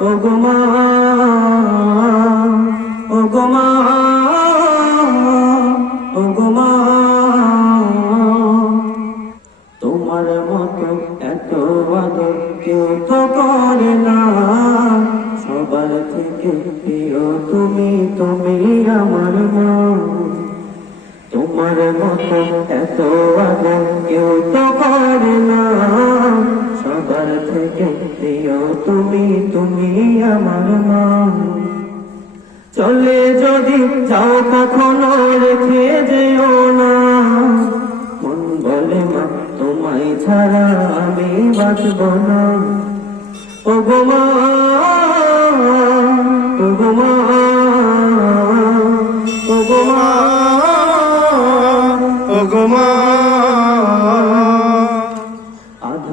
ও গো মা ও তোমার মতো এত আদর কেউ না। সবার থেকে তুমি তুমি আমার মা। তোমার মতো এত আদর কেউ সবার থেকে তুমি তুমি আমার মা চলে যদি যাও কখনো রেখে যেও না। মন বলে, মা, তোমায় ছাড়া আমি বাঁচব না। ও গো ও ও ও